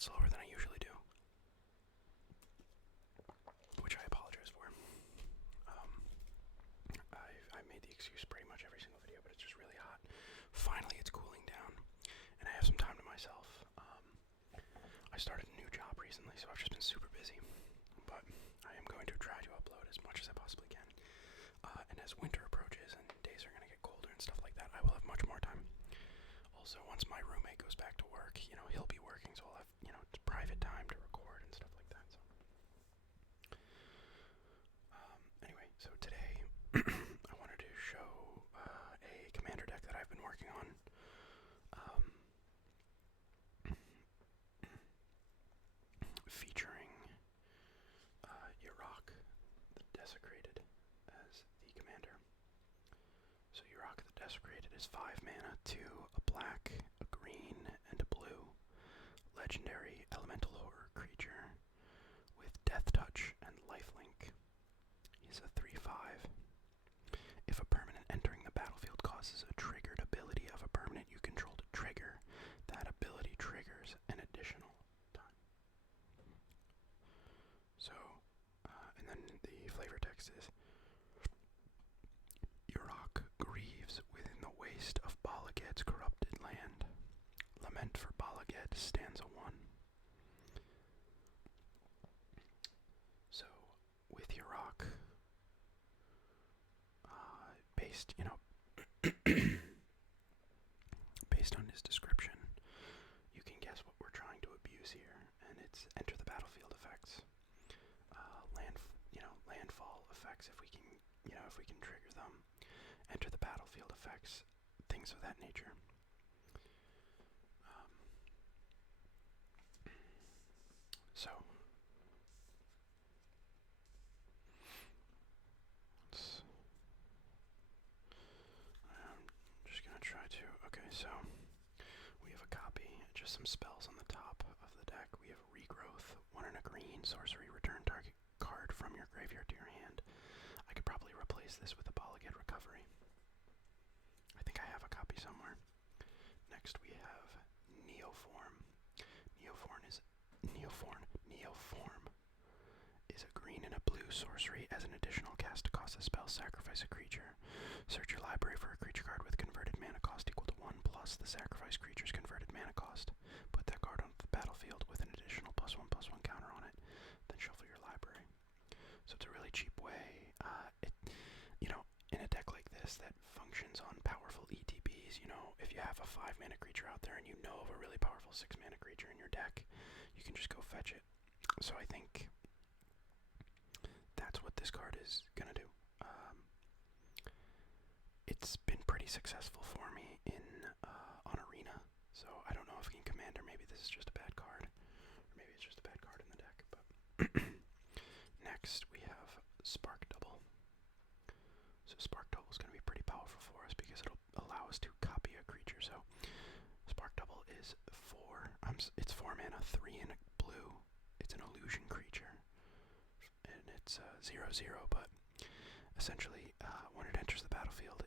lot slower than I usually do, which I apologize for. I made the excuse pretty much every single video, but it's just really hot. Finally, it's cooling down, and I have some time to myself. I started a new job recently, so I've just been super busy, but I am going to try to upload as much as I possibly can. And as winter approaches and days are going to get colder and stuff like that, I will have much more time. Also, once my roommate goes back to work, he'll be working, so I'll have, private time to record and stuff like that. So, anyway, so today I wanted to show a commander deck that I've been working on. Featuring Yarok, the Desecrated, as the commander. So Yarok the Desecrated is 5 mana, 2, a black, a green, and a blue. Legendary elemental horror creature with Death Touch and Lifelink. He's a 3/5. If a permanent entering the battlefield causes a triggered ability of a permanent you control to trigger, that ability triggers an additional time. So, and then the flavor text is, Yarok grieves within the waste of Balaged's corrupted land. Lament for Balaged, stanza 1. So, with Yarok, based, based on his description, you can guess what we're trying to abuse here, and it's enter the battlefield effects, landfall effects if we can trigger them, enter the battlefield effects, things of that nature. So, I'm just gonna try to, okay, so, we have a copy, just some spells on the top of the deck. We have Regrowth, 1 and a green, sorcery, return target card from your graveyard to your hand. I could probably replace this with a Balaged Recovery. I think I have a copy somewhere. Next we have Neoform. Neoform is a green and a blue sorcery. As an additional cast to cost a spell, sacrifice a creature. Search your library for a creature card with converted mana cost equal to 1 plus the sacrifice creature's converted mana cost. Put that card on the battlefield with an additional +1/+1 counter on it. Then shuffle your library. So it's a really cheap way. In a deck like this that functions on powerful ETBs, if you have a 5 mana creature out there and you know of a really powerful 6 mana creature in your deck, you can just go fetch it. So I think that's what this card is gonna do. It's been pretty successful for me on Arena, so I don't know if in Commander maybe this is just a bad card, or maybe it's just a bad card in the deck. But next we have Spark Double. So Spark Double is going to be pretty powerful for us because it'll allow us to copy a creature. So Spark Double is 4. It's 4 mana, 3 and a blue. It's an illusion creature, and it's 0/0. But essentially, when it enters the battlefield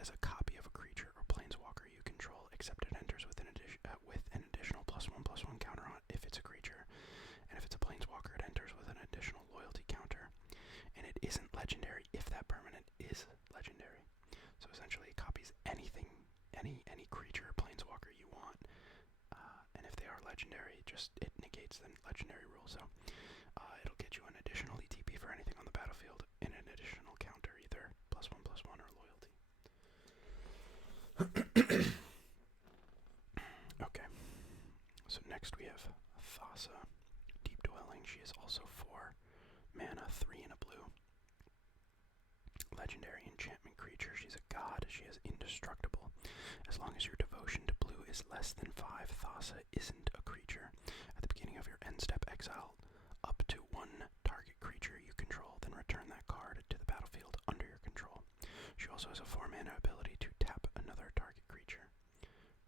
as a copy of a creature or planeswalker you control, except it enters with an additional +1/+1 counter on it if it's a creature, and if it's a planeswalker, it enters with an additional loyalty counter. And it isn't legendary if that permanent is legendary. So essentially it copies anything, any creature or planeswalker you want. And if they are legendary, it negates the legendary rule. So it'll get you an additional ETB for anything on the battlefield and an additional counter, either +1/+1 or loyalty. Okay. So next we have Thassa, Deep Dwelling. She is also 4 mana, 3 and a blue. Legendary enchantment creature. She's a god. She is indestructible. As long as your devotion to blue is less than 5, Thassa isn't a creature. At the beginning of your end step, exile up to 1 target creature you control, then return that card to the battlefield under your control. She also has a 4 mana ability to tap another target creature.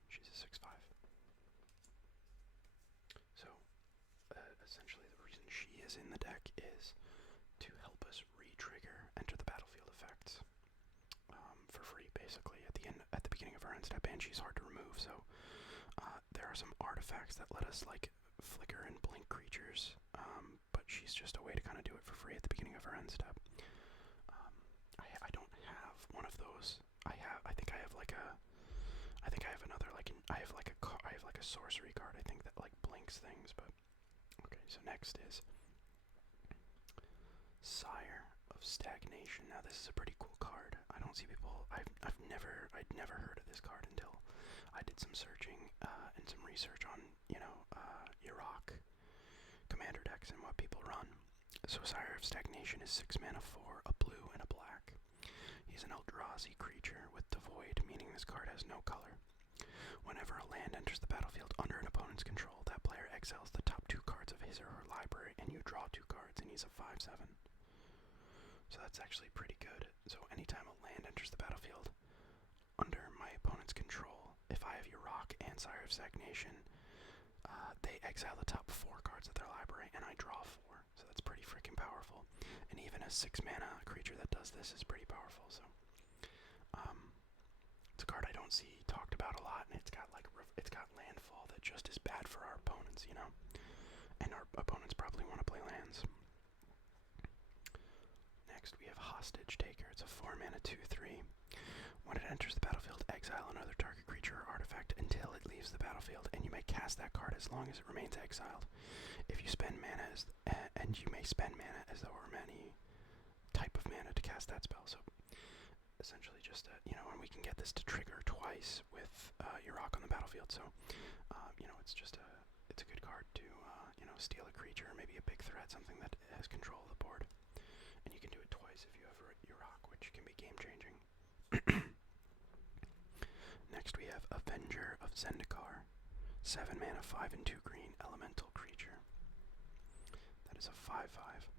She's a 6/5. So, essentially the reason she is in the deck is to help us re-trigger enter the battlefield effects for free, basically. At the beginning of our end step, and she's hard to remove, so there are some artifacts that let us like flicker and blink creatures, but she's just a way to kind of do it for free at the beginning of her end step. I don't have one of those. I think I have like a. I think I have another I have like a sorcery card. I think that like blinks things, but okay. So next is Sire of Stagnation. Now this is a pretty cool card. I don't see people. I'd never heard of this card until I did some searching and some research on Yarok commander decks and what people run. So Sire of Stagnation is 6 mana for a blue and a black. He's an Eldrazi creature with Devoid, meaning this card has no color. Whenever a land enters the battlefield under an opponent's control, that player exiles the top 2 cards of his or her library, and you draw 2 cards, and he's a 5/7. So that's actually pretty good. So anytime a land enters the battlefield under my opponent's control, if I have Yarok and Sire of Stagnation, they exile the top 4 cards of their library, and I draw 4. So that's pretty freaking powerful. And even a 6 mana creature that does this is pretty powerful. So it's a card I don't see talked about a lot, and it's got landfall that just is bad for our opponents, you know. And our opponents probably want to play lands. Next we have Hostage Taker. It's a 4 mana 2/3. When it enters the battlefield, exile another target creature or artifact until it leaves the battlefield, and you may cast that card as long as it remains exiled. If you spend mana and you may spend mana as though it were any type of mana to cast that spell. So essentially just and we can get this to trigger twice with Yarok on the battlefield. So it's a good card to steal a creature, or maybe a big threat, something that has control of the board. And you can do it twice if you have Yarok, which can be game changing. Next we have Avenger of Zendikar. 7 mana, 5 and 2 green elemental creature. That is a 5/5.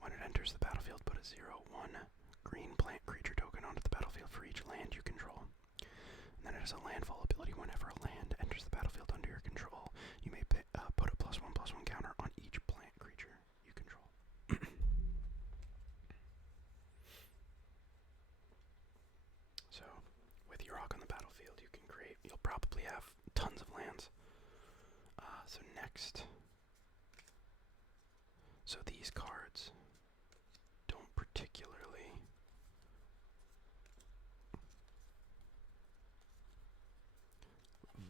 When it enters the battlefield, put a 0/1 green plant creature token onto the battlefield for each land you control. And then it has a landfall ability. Whenever a land enters the battlefield under your control, you may put a +1/+1 counter on each plant creature you control. So, with Yarok on the battlefield, you'll probably have tons of lands. So next, these cards don't particularly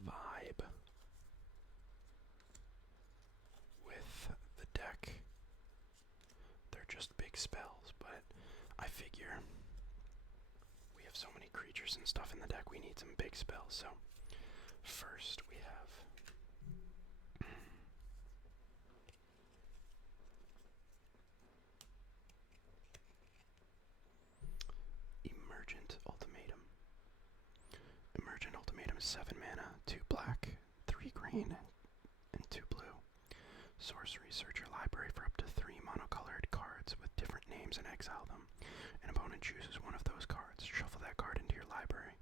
vibe with the deck. They're just big spells, but I figure we have so many creatures and stuff in the deck, we need some big spells. So first we have Emergent Ultimatum. Emergent Ultimatum is 7 mana, 2 black, 3 green, and 2 blue. Sorcery, search your library for up to 3 monocolored cards with different names and exile them. An opponent chooses one of those cards. Shuffle that card into your library.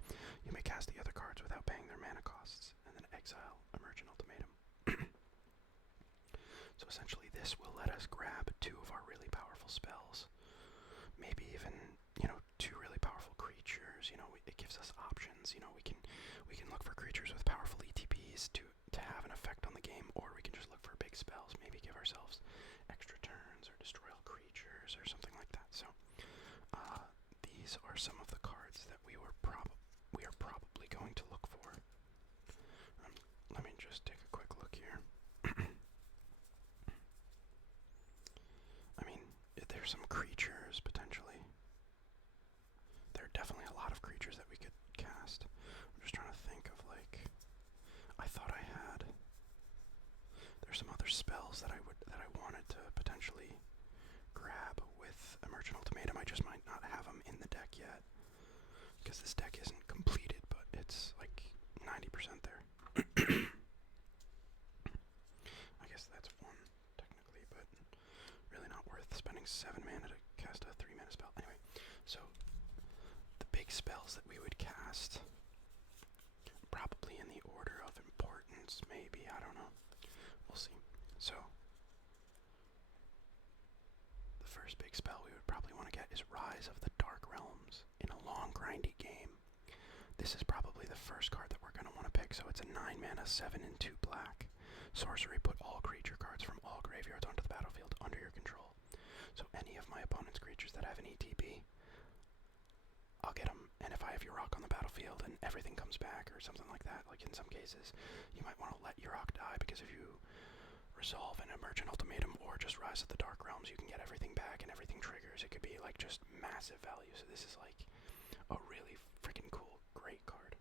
You may cast the other cards without paying their mana costs, and then exile Emergent Ultimatum. So essentially this will let us grab 2 of our really powerful spells. Maybe even, 2 really powerful creatures. It gives us options. We can look for creatures with powerful ETPs to have an effect on the game, or we can just look for big spells, maybe give ourselves extra turns or destroy all creatures or something like that. So these are some of the cards that we are probably going to look for. Let me just take a quick look here. I mean, there's some creatures potentially. There are definitely a lot of creatures that we could cast. I'm just trying to think of I thought I had. There's some other spells that I wanted to potentially grab with Emergent Ultimatum. I just might not have them in the deck yet because this deck isn't completed, but it's like 90% there. I guess that's one technically, but really not worth spending 7 mana to cast a 3 mana spell. Anyway, so the big spells that we would cast, probably in the order of importance, maybe, I don't know. We'll see. So the first big spell we would probably want to get is Rise of the Dark Realms. In a long, grindy game, this is probably the first card that we're going to want to pick. 6, so it's a 9 mana, 7 and 2 black. Sorcery, put all creature cards from all graveyards onto the battlefield under your control. So any of my opponent's creatures that have an ETB, I'll get them. And if I have Yarok on the battlefield and everything comes back or something like that, like in some cases, you might want to let Yarok die, because if you resolve an Emergent Ultimatum or just Rise of the Dark Realms, you can get everything back and everything triggers. It could be like just massive value. So this is like a really freaking cool, great card.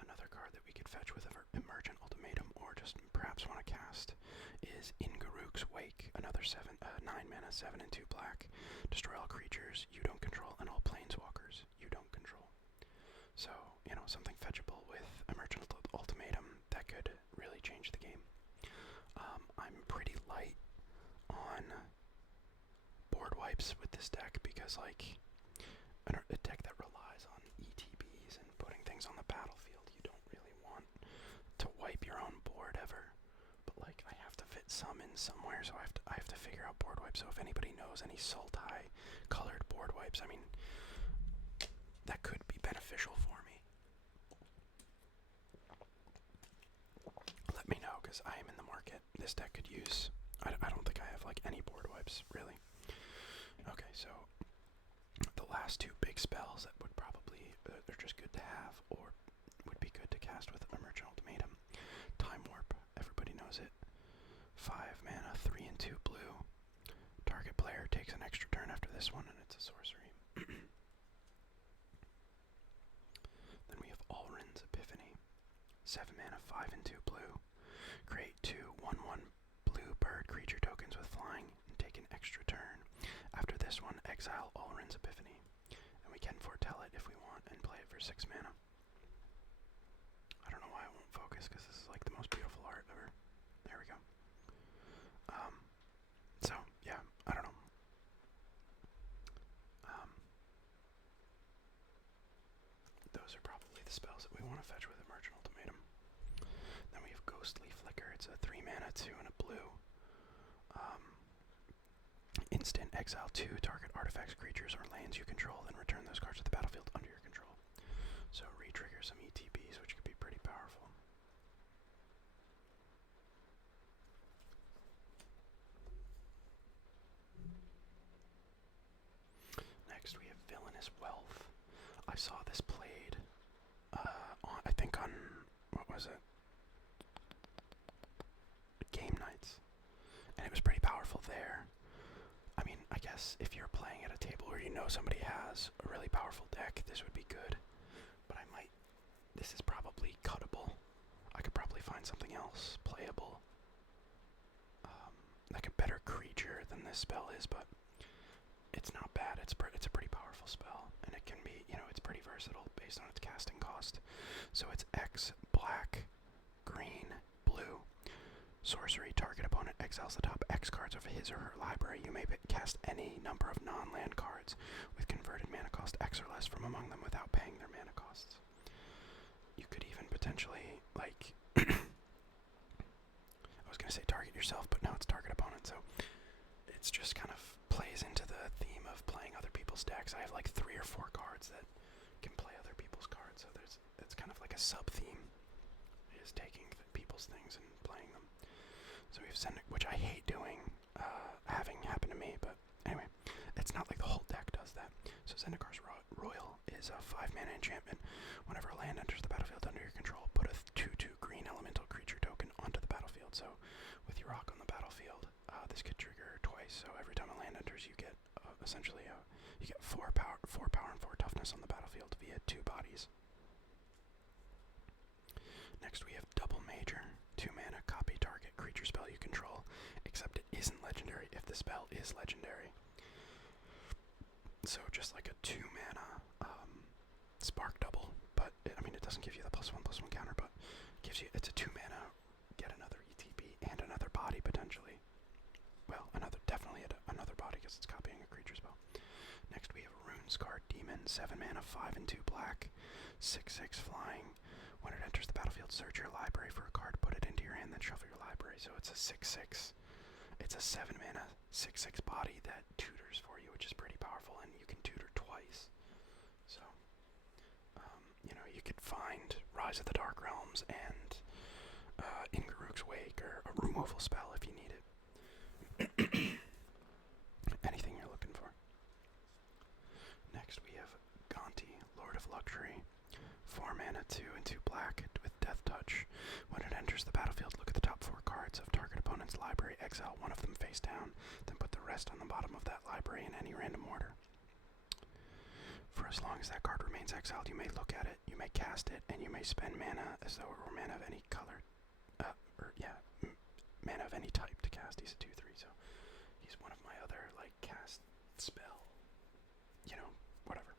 Another card that we could fetch with Emergent Ultimatum or just perhaps want to cast is In Garruk's Wake. Another 9 mana, 7 and 2 black. Destroy all creatures you don't control and all planeswalkers you don't control. So, you know, something fetchable with Emergent Ultimatum that could really change the game. I'm pretty light on board wipes with this deck because, like, a deck that relies on ETBs and putting things on the battlefield, you don't really want to wipe your own board ever. But like, I have to fit some in somewhere, so I have to figure out board wipes. So if anybody knows any Sultai colored board wipes, I mean, that could be beneficial for me. Let me know, because I am in the market. This deck could use, I don't think I have like any board wipes, really. Okay, so the last two big spells that would probably, they're just good to have, or would be good to cast with Emergent Ultimatum. Time Warp, everybody knows it. 5 mana, 3 and 2 blue. Target player takes an extra turn after this one, and it's a sorcery. Then we have Alrund's Epiphany. 7 mana, 5 and 2 blue. Create 2 1/1 blue bird creature tokens with flying and take an extra turn. After this one, exile Alrund's Epiphany. And we can foretell it if we want and play it for 6 mana. I don't know why I won't focus, because this is like the most beautiful art ever. There we go. So, yeah, I don't know. Those are probably the spells that we want to fetch with Emergent Ultimatum. Then we have Ghostly Flicker. It's a 3 mana, 2 and a blue. Instant exile 2 target artifacts, creatures, or lands you control, then return those cards to the battlefield under your control. So re-trigger some ETBs, which could be pretty powerful. Next we have Villainous Wealth. I saw this played I think on, what was it? Game Nights. And it was pretty powerful there. I mean, I guess if you're playing at a table where you know somebody has a really powerful deck, this would be good. But this is probably cuttable. I could probably find something else playable. Like a better creature than this spell is, but it's not bad. It's a pretty powerful spell, and it can be, you know, it's pretty versatile based on its casting cost. So it's X, black, green, blue. Sorcery, target opponent exiles the top X cards of his or her library. You may cast any number of non-land cards with converted mana cost X or less from among them without paying their mana costs. You could even potentially, like, I was going to say target yourself, but no, it's target opponent, so it's just kind of plays into the theme of playing other people's decks. I have like 3 or 4 cards that can play other people's cards, so it's kind of like a sub-theme, is taking people's things and playing them. So we have which I hate doing, having happen to me, but anyway, it's not like the whole deck does that. So Zendikar Royal is a 5 mana enchantment. Whenever a land enters the battlefield under your control, put a 2/2 green elemental creature token onto the battlefield. So with Yarok on the battlefield, this could trigger twice. So every time a land enters, you get essentially you get 4 power and 4 toughness on the battlefield via 2 bodies. Next we have Double Major. 2 mana, copy target creature spell you control, except it isn't legendary if the spell is legendary. So just like a 2 mana spark double, but it doesn't give you the +1/+1 counter, but gives you, it's a 2 mana, get another ETB and another body potentially. Well, definitely another body because it's copying a creature spell. Next we have Runescarred Demon, 7 mana, 5 and 2 black, 6/6 flying. When it enters the battlefield, search your library for a card, put it into your hand, then shuffle your library. So it's a 6/6. It's a 7 mana, 6/6 body that tutors for you, which is pretty powerful, and you can tutor twice. So, you could find Rise of the Dark Realms and In Garruk's Wake, or a removal spell if you need it. Anything you're looking for. Next we have Gonti, Lord of Luxury. 4 mana, 2 and 2 black with Death Touch. When it enters the battlefield, look at the top 4 cards of target opponent's library, exile one of them face down, then put the rest on the bottom of that library in any random order. For as long as that card remains exiled, you may look at it, you may cast it, and you may spend mana as though it were mana of any color. Mana of any type to cast. He's a 2/3, so he's one of my other, like, cast spell. You know, whatever.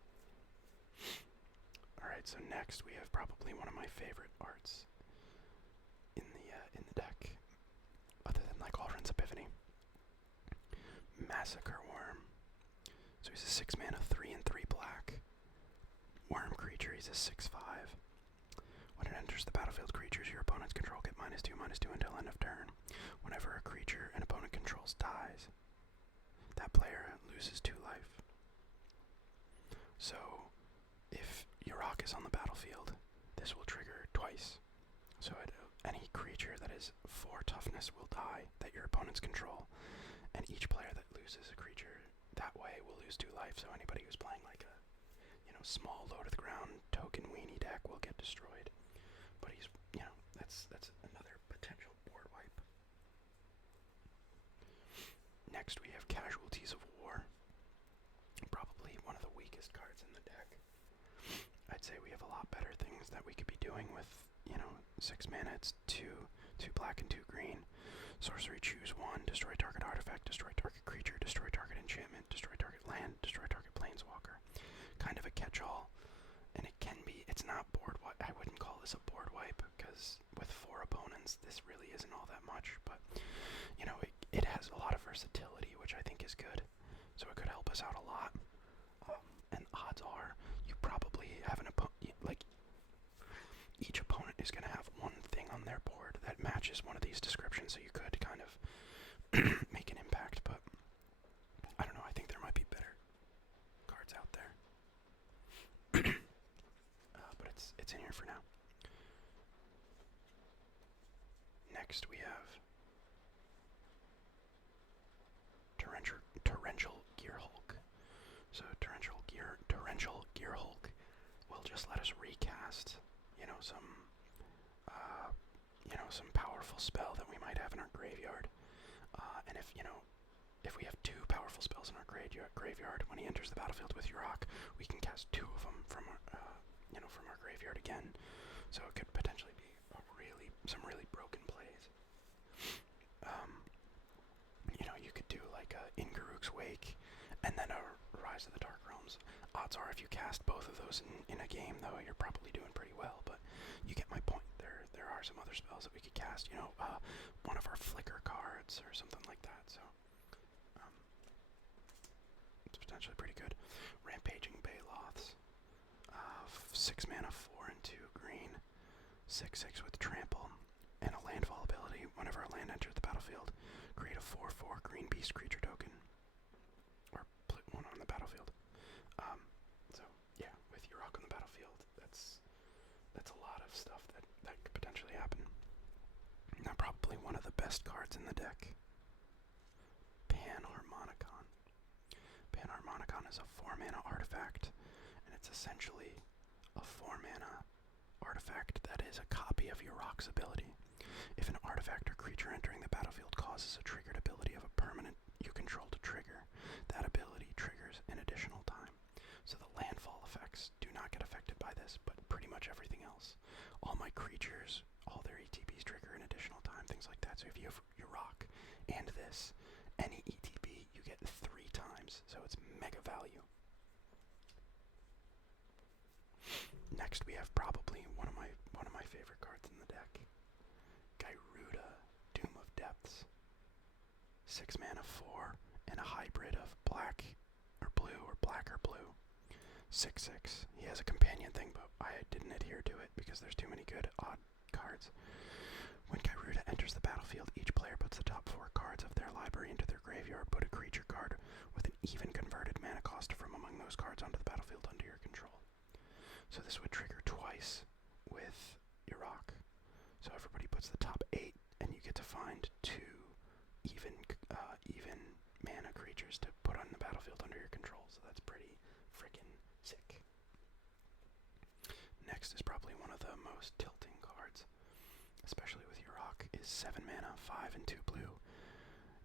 Alright, so next we have probably one of my favorite arts in the deck, other than, like, Alrund's Epiphany. Massacre Worm. So he's a 6 mana, 3 and 3 black. Worm creature, he's a 6/5. When it enters the battlefield, creatures your opponents control get -2/-2 until end of turn. Whenever a creature an opponent controls dies, that player loses 2 life. So, if Yarok is on the battlefield, this will trigger twice. So any creature that is 4 toughness will die that your opponents control, and each player that loses a creature that way will lose 2 life. So anybody who's playing like a, small low to the ground token weenie deck will get destroyed. But he's, that's another potential board wipe. Next we have Casualties of War. Probably one of the weakest cards in the deck. I'd say we have a lot better things that we could be doing with, 6 mana. It's 2 black and 2 green. Sorcery, choose 1, destroy target artifact, destroy target creature, destroy target enchantment, destroy target land, destroy target planeswalker. Kind of a catch-all, and it's not board wipe. I wouldn't call this a board wipe, because with 4 opponents, this really isn't all that much, but, it has a lot of versatility, which I think is good, so it could help us out a lot. And odds are, you probably have an opponent, like, each opponent is going to have one thing on their board that matches one of these descriptions, so you could kind of make an impact, but I don't know, I think there might be better cards out there. But it's in here for now. Next we have Torrential Gear Hulk. So Torrential Gear Hulk will just let us recast, some powerful spell that we might have in our graveyard. And if we have 2 powerful spells in our graveyard, when he enters the battlefield with Yarok, we can cast 2 of them from our graveyard again. So it could potentially be some really broken plays. You could do like a In Garruk's Wake and then a Rise of the Dark Realms. Odds are if you cast both of those in a game, though, you're probably doing pretty well, but you get my point. There are some other spells that we could cast, one of our Flicker cards or something like that, so it's potentially pretty good. Rampaging Baloths. 6 mana, 4 and 2 green, 6/6 with trample, and a landfall ability. Whenever a land enters the battlefield, create a 4/4 green beast creature token, or put one on the battlefield. So yeah, with Yarok on the battlefield, that's a lot of stuff that could potentially happen. Now, probably one of the best cards in the deck, Panharmonicon. Panharmonicon is a 4 mana artifact, and it's essentially a 4 mana artifact that is a copy of Yarok's ability. If an artifact or creature entering the battlefield causes a triggered ability of a permanent you control to trigger, that ability triggers an additional time. So the landfall effects do not get affected by this, but pretty much everything else. All my creatures, all their ETBs trigger an additional time, things like that. So if you have Yarok and this, any ETB you get 3 times, so it's mega value. Next we have probably one of my favorite cards in the deck, Gyruda, Doom of Depths. 6 mana, 4, and a hybrid of black or blue, or black or blue. 6/6. He has a companion thing, but I didn't adhere to it because there's too many good odd cards. When Gyruda enters the battlefield, each player puts the top 4 cards of their library into their graveyard. Put a creature card with an even converted mana cost from among those cards onto the battlefield under your control. So this would trigger twice with Yarok. So everybody puts the top 8, and you get to find 2 even mana creatures to put on the battlefield under your control. So that's pretty freaking sick. Next is probably one of the most tilting cards, especially with Yarok, is 7 mana, 5 and 2 blue.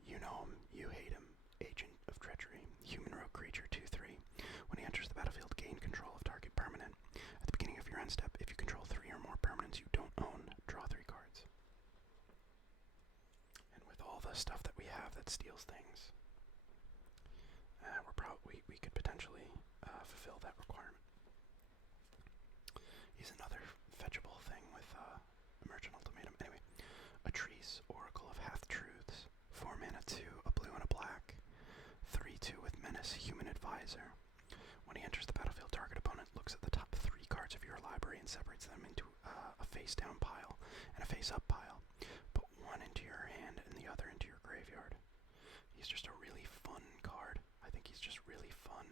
You know him, you hate him. Agent of Treachery, human rogue creature, 2/3. When he enters the battlefield, gain control of target permanent. At the beginning of your end step, if you control 3 or more permanents you don't own, draw 3 cards. And with all the stuff that we have that steals things, we could potentially fulfill that requirement. He's another fetchable thing with Emergent Ultimatum. Anyway, Atrice, Oracle of Half-Truths, 4 mana, 2, a blue and a black, 3/2 with Menace, Human Advisor. When he enters the battlefield, target opponent looks at the top 3 cards of your library and separates them into a face-down pile and a face-up pile. Put one into your hand and the other into your graveyard. He's just a really fun card. I think he's just really fun,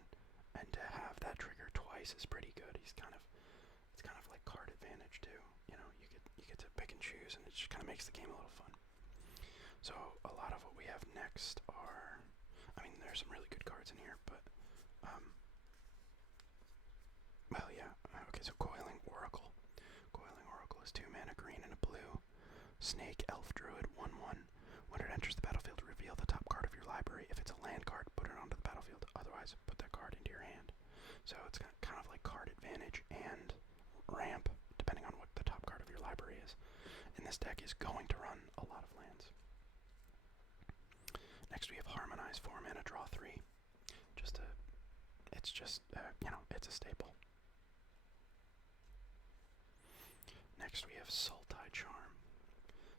and to have that trigger twice is pretty good. It's kind of like card advantage too. You know, you get to pick and choose, and it just kind of makes the game a little fun. So a lot of what we have next are, I mean, there's some really good cards in here, but well, yeah. Okay, so Coiling Oracle. Coiling Oracle is 2 mana, green and a blue. Snake Elf Druid, 1/1. When it enters the battlefield, reveal the top card of your library. If it's a land card, put it onto the battlefield. Otherwise, put that card into your hand. So it's kind of like card advantage and ramp, depending on what the top card of your library is. And this deck is going to run a lot of lands. Next we have Harmonize, 4 mana, draw 3. It's a staple. Next we have Sultai Charm.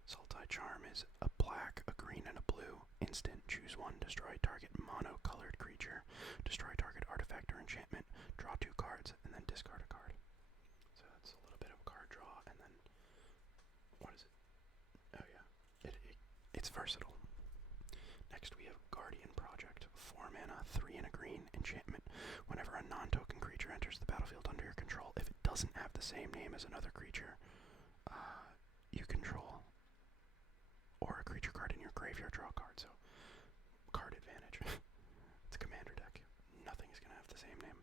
Sultai Charm is a black, a green, and a blue. Instant, choose one, destroy target mono-colored creature, destroy target artifact or enchantment, draw 2 cards, and then discard a card. So that's a little bit of a card draw, and then, what is it? Oh yeah, it's versatile. Next we have Guardian Project, 4 mana, 3 and a green, enchantment. Whenever a non-token creature enters the battlefield under your control, if it doesn't have the same name as another creature you control, or a creature card in your graveyard, draw a card. So, card advantage. It's a commander deck. Nothing is going to have the same name.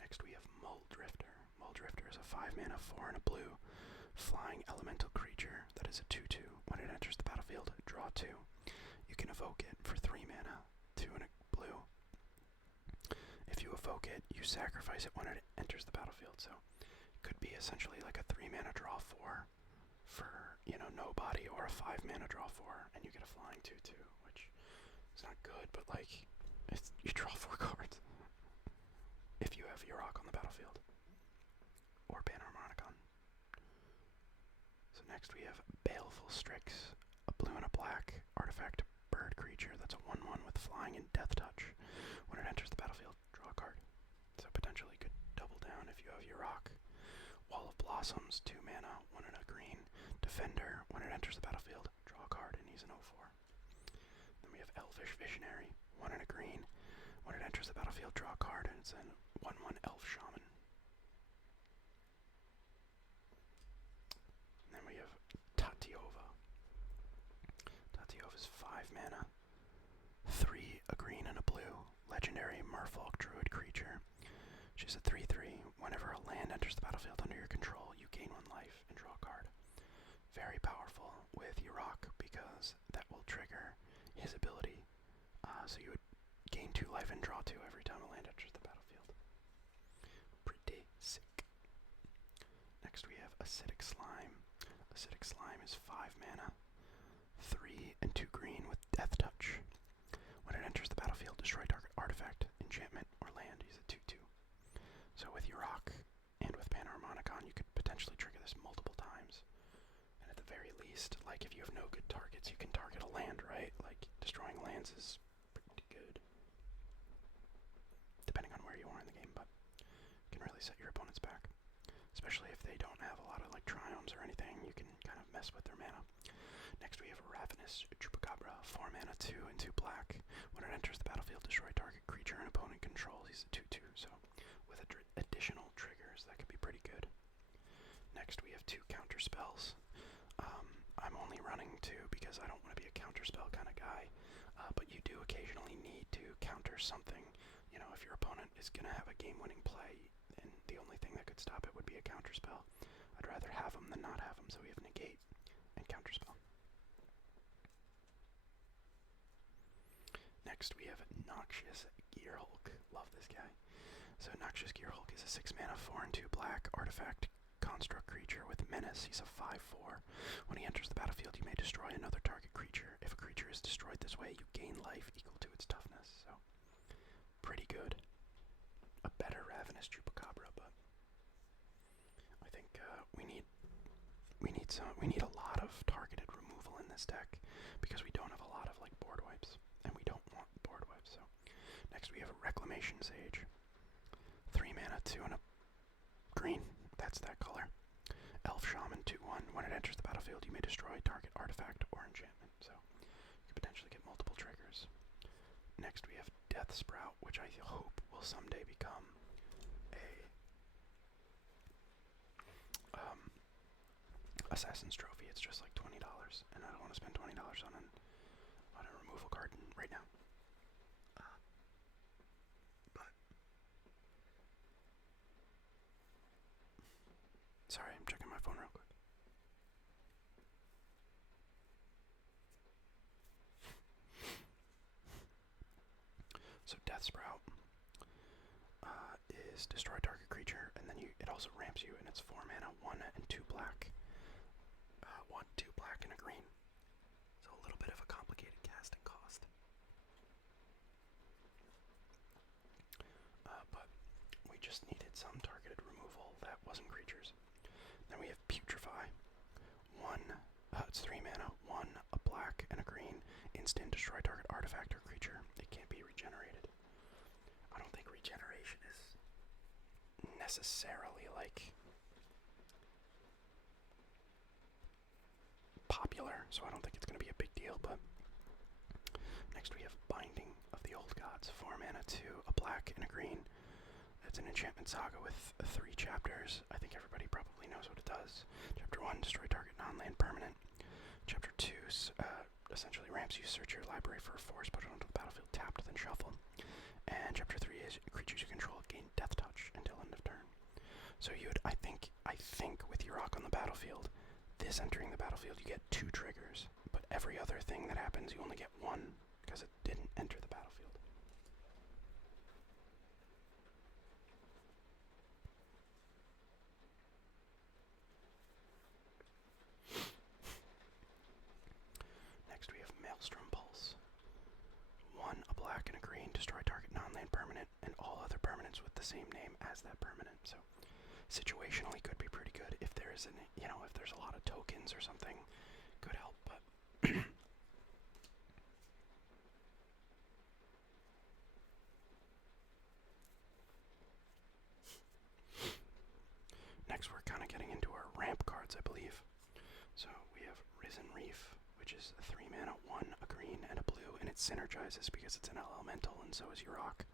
Next we have Mull Drifter. Mull Drifter is a 5 mana, 4 and a blue, flying elemental creature that is a 2/2. When it enters the battlefield, draw 2. You can evoke it for 3 mana, 2 and a blue. If you evoke it, you sacrifice it when it enters the battlefield. So it could be essentially like a 3 mana draw 4 for, nobody, or a 5 mana draw 4, and you get a flying 2/2, which is not good, but like, you draw 4 cards if you have Yarok on the battlefield, or Panharmonicon. So next we have Baleful Strix, a blue and a black artifact bird creature that's a 1/1 with flying and death touch. When it enters the battlefield, draw a card. So potentially could double down if you have Yarok. Wall of Blossoms, 2 mana, 1 and a green. Defender, when it enters the battlefield, draw a card, and he's an 0/4. Then we have Elvish Visionary, 1 and a green. When it enters the battlefield, draw a card, and it's a 1/1 Elf Shaman. And then we have Tatiova. Tatiova's 5 mana, 3, a green and a blue. Legendary Merfolk Druid creature. She's a 3/3. Whenever a land enters the battlefield under your control, you gain 1 life and draw a card. Very powerful with Yarok, because that will trigger his ability. So you would gain 2 life and draw 2 every time a land enters the battlefield. Pretty sick. Next we have Acidic Slime. Acidic Slime is 5 mana, 3 and 2 green with death touch. When it enters the battlefield, destroy target artifact, enchantment, or land. He's a 2/2. So with Yarok and with Panharmonicon, you could potentially trigger this multiple times. And at the very least, like, if you have no good targets, you can target a land, right? Like, destroying lands is pretty good, depending on where you are in the game, but you can really set your opponents back. Especially if they don't have a lot of, like, triomes or anything, you can kind of mess with their mana. Next we have Ravenous Chupacabra, 4 mana, 2 and 2 black. When it enters the battlefield, destroy target creature and opponent controls. He's a 2/2, so with additional have 2 counter spells. I'm only running 2 because I don't want to be a counter spell kind of guy, but you do occasionally need to counter something. You know, if your opponent is going to have a game-winning play, and the only thing that could stop it would be a counter spell. I'd rather have them than not have them, so we have negate and counter spell. Next we have Noxious Gearhulk. Love this guy. So Noxious Gearhulk is a 6 mana 4 and 2 black artifact construct creature with menace. He's a 5/4. When he enters the battlefield, you may destroy another target creature. If a creature is destroyed this way, you gain life equal to its toughness. So pretty good. A better Ravenous Chupacabra, but I think we need a lot of targeted removal in this deck because we don't have a lot of like board wipes, and we don't want board wipes. So next we have a Reclamation Sage, 3 mana 2 and a green. That's that color. Elf Shaman 2/1. When it enters the battlefield, you may destroy target artifact or enchantment. So you could potentially get multiple triggers. Next we have Death Sprout, which I hope will someday become a Assassin's Trophy. It's just like $20, and I don't want to spend $20 on a removal card right now. But sorry, I'm checking my phone real quick. So Death Sprout is destroy target creature, and then it also ramps you, and it's 4 mana, 1 and 2 black. 1, 2 black and a green. So a little bit of a complicated casting cost. But we just needed some targeted removal that wasn't creatures. Then we have Putrefy. 1, it's 3 mana, 1, a black and a green. Instant destroy target artifact or creature. It can't be regenerated. I don't think regeneration is necessarily like popular, so I don't think it's going to be a big deal. But next we have Binding of the Old Gods, 4 mana 2, a black and a green. It's an enchantment saga with 3 chapters. I think everybody probably knows what it does. Chapter 1, destroy target non-land permanent. Chapter 2, essentially ramps you, search your library for a force, put it onto the battlefield tapped, then shuffle. And chapter 3 is creatures you control gain death touch until end of turn. So I think with Yarok on the battlefield, this entering the battlefield, you get 2 triggers, but every other thing that happens, you only get 1 because it didn't enter the battlefield. Next we have Maelstrom Pulse. 1, a black and a green, destroy target non-land permanent, and all other permanents with the same name as that permanent. So situationally could be pretty good if there is if there's a lot of tokens or something, could help, but next we're kind of getting into our ramp cards, I believe. So we have Risen Reef, which is a 3 mana, 1, a green, and a blue, and it synergizes because it's an elemental, and so is Yarok.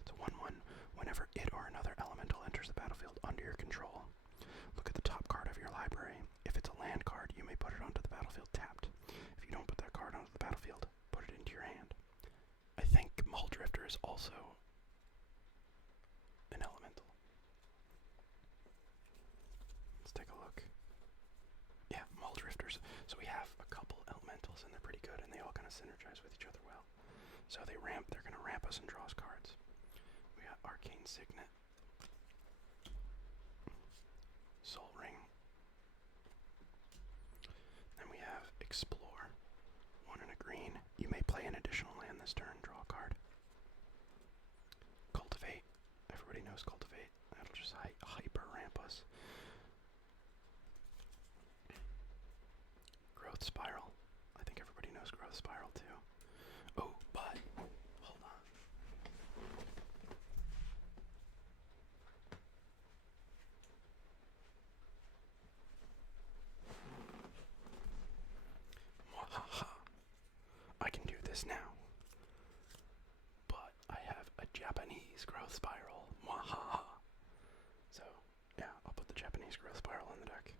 It's a 1/1. Whenever it or another elemental enters the battlefield under your control, look at the top card of your library. If it's a land card, you may put it onto the battlefield tapped. If you don't put that card onto the battlefield, put it into your hand. I think Muldrifter is also an elemental. Let's take a look. Yeah, Muldrifters. So we have a couple elementals, and they're pretty good, and they all kind of synergize with each other well. So they're going to ramp us and draw us cards. We got Arcane Signet, Soul Ring. Then we have Explore, 1 and a green. You may play an additional land this turn, draw a card. Cultivate. Everybody knows Cultivate. That'll just hyper ramp us. Growth Spiral. I think everybody knows Growth Spiral too. Oh, but hold on. Mwahaha. I can do this now. But I have a Japanese Growth Spiral. Mwahaha. So, yeah, I'll put the Japanese Growth Spiral in the deck.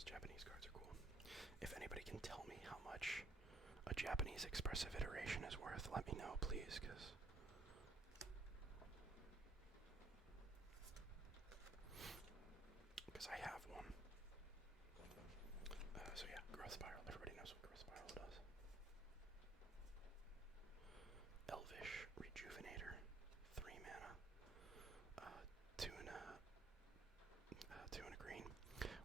because Japanese cards are cool. If anybody can tell me how much a Japanese expressive iteration is worth, let me know, please, because I have one. So yeah, Growth Spiral. Everybody knows what Growth Spiral does. Elvish Rejuvenator, 3 mana, 2 and a 2 and a green.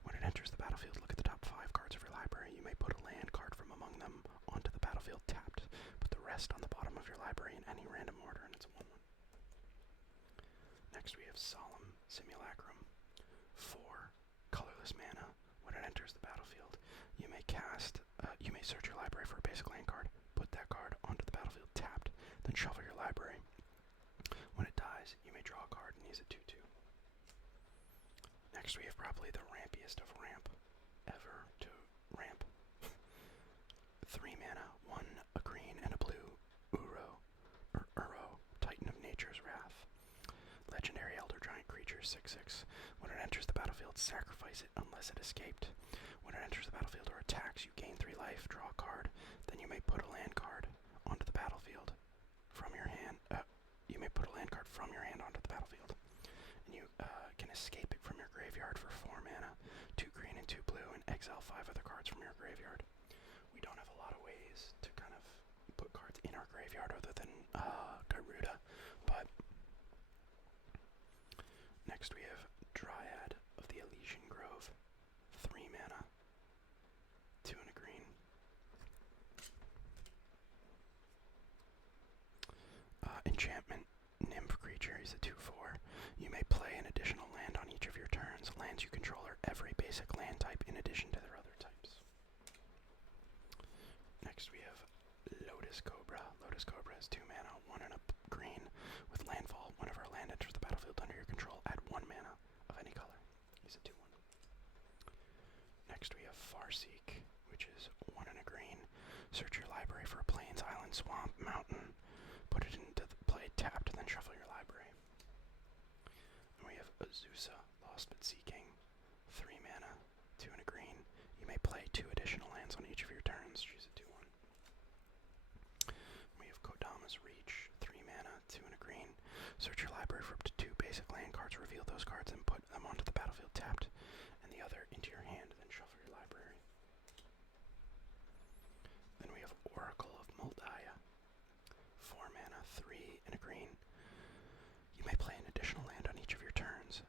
When it enters the battlefield, look at the top 5 cards of your library. You may put a land card from among them onto the battlefield tapped. Put the rest on the bottom of your library in any random order, and it's a 1/1. Next we have Solemn Simulacrum, 4 colorless mana. When it enters the battlefield, you may search your library for a basic land card. Put that card onto the battlefield tapped, then shuffle your library. When it dies, you may draw a card and use it 2/2. Next we have probably the rampiest of ramp ever to ramp. 3 mana, 1 a green and a blue, Uro, Titan of Nature's Wrath. Legendary Elder Giant creature, 6/6. When it enters the battlefield, sacrifice it unless it escaped. When it enters the battlefield or attacks, you gain 3 life, draw a card. Then you may put a land card onto the battlefield from your hand. You may put a land card from your hand onto the battlefield. And you can escape it from your graveyard for 4 mana, 2 green and 2 blue, and exile 5 other cards from your graveyard. We don't have a lot of ways to kind of put cards in our graveyard other than Garuda, but next we have Dryad of the Elysian Grove, 3 mana, 2 and a green. Enchantment, Nymph creature, is a 2/4. You may play an additional land on each of your turns. Lands you control are every basic land type in addition to their other types. Next we have Lotus Cobra. Lotus Cobra is 2 mana, 1 and a green. With landfall, whenever a land enters the battlefield under your control, add 1 mana of any color. He's a 2/1. Next we have Farseek, which is 1 and a green. Search your library for a plains, island, swamp, mountain. Put it into the play tapped, then shuffle your library. And we have Azusa, Lost but Seeking, 3 mana, 2 and a green. You may play 2 additional lands on each of your turns. She's a 2/1. We have Kodama's Reach, 3 mana, 2 and a green. Search your library for up to 2 basic land cards, reveal those cards, and put them onto the battlefield tapped, and the other into your hand, then shuffle your library. Then we have Oracle of Moldiah, 4 mana, 3 and a green. You may play an additional land on each of your turns.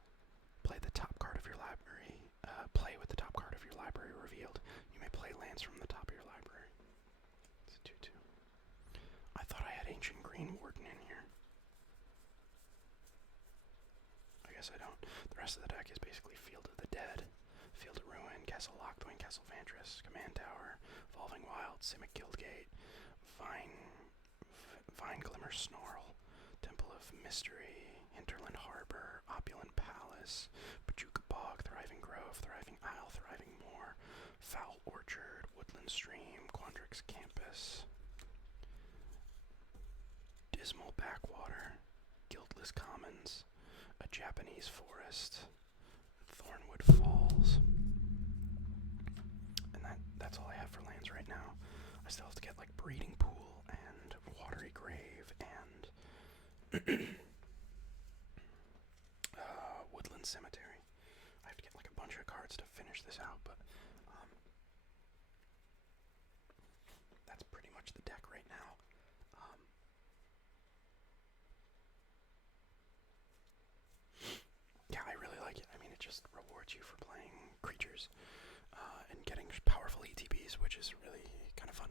Play the top card of your library. Play with the top card of your library revealed. You may play lands from the top of your library. It's a 2/2. I thought I had Ancient Green Warden in here. I guess I don't. The rest of the deck is basically Field of the Dead, Field of Ruin, Castle Lockthwain, Castle Vantress, Command Tower, Evolving Wild, Simic Guildgate, Vine Glimmer Snarl, Temple of Mystery, Hinterland Harbor, Opulent Palace, Pachuca Bog, Thriving Grove, Thriving Isle, Thriving Moor, Foul Orchard, Woodland Stream, Quandrix Campus, Dismal Backwater, Guildless Commons, a Japanese Forest, Thornwood Falls. And that's all I have for lands right now. I still have to get like Breeding Pool and Watery Grave and Woodland Cemetery. I have to get like a bunch of cards to finish this out, but that's pretty much the deck right now. Yeah, I really like it. I mean, it just rewards you for playing creatures and getting powerful ETBs, which is really kind of fun.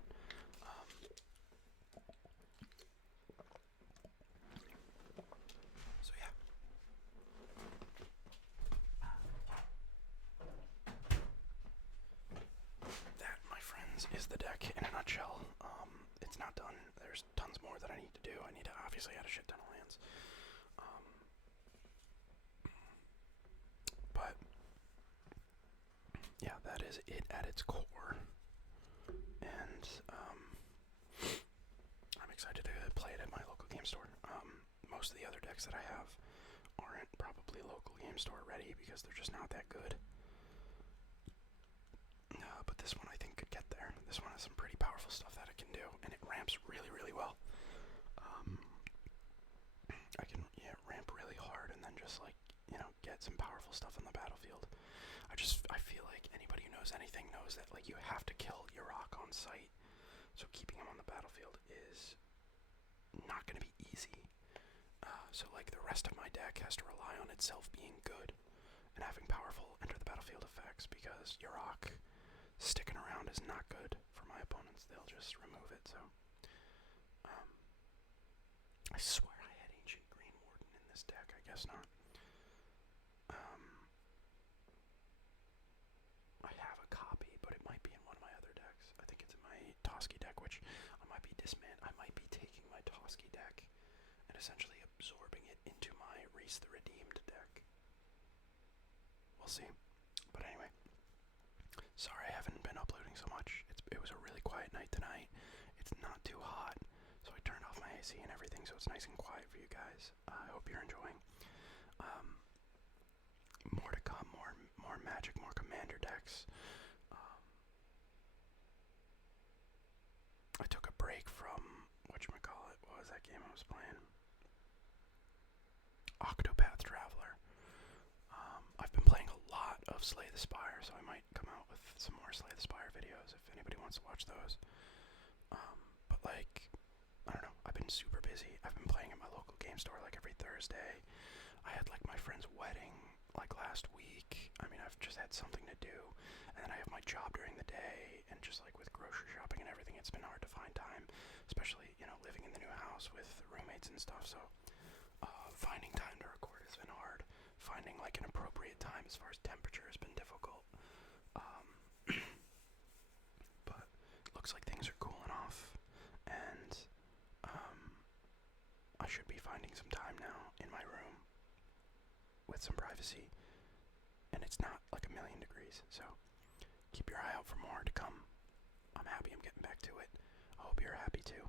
So yeah. That, my friends, is the deck in a nutshell. It's not done. There's tons more that I need to do. I need to obviously add a shit ton of lands. But yeah, that is it at its core. And I'm excited to play it at my local game store. Most of the other decks that I have aren't probably local game store ready because they're just not that good. this one I think could get there. This one has some pretty powerful stuff that it can do, and it ramps really, really well. I can ramp really hard and then just like, get some powerful stuff on the battlefield. I feel like anybody who knows anything knows that like you have to kill Yarok on sight. So keeping him on the battlefield is not going to be easy. So like the rest of my deck has to rely on itself being good and having powerful enter the battlefield effects, because Yarok sticking around is not good for my opponents. They'll just remove it. So I swear I had Ancient Green Warden in this deck. I guess not. I have a copy, but it might be in one of my other decks. I think it's in my Toski deck, which I might be taking my Toski deck and essentially absorbing it into my Reese the Redeemed deck. We'll see. But anyway, sorry I haven't been uploading so much. It was a really quiet night tonight. It's not too hot, so I turned off my AC and everything, so it's nice and quiet for you guys. I hope you're enjoying. More to come, more Magic, more Commander decks. I took a break from whatchamacallit. What was that game I was playing? Octopath Traveler. I've been playing a lot of Slay the Spire, so I might come out with some more Slay the Spire videos if anybody wants to watch those. But like, I don't know, I've been super busy. I've been playing at my local game store like every Thursday. I had like my friend's wedding like last week. I mean, I've just had something to do, and then I have my job during the day, and just like with grocery shopping and everything, it's been hard to find time, especially, living in the new house with roommates and stuff. So finding time to record has been hard. Finding like an appropriate time as far as temperature has been difficult. But looks like things are cooling off, and I should be finding some time now in my room with some privacy, and it's not like 1,000,000 degrees, so keep your eye out for more to come. I'm happy I'm getting back to it. I hope you're happy too.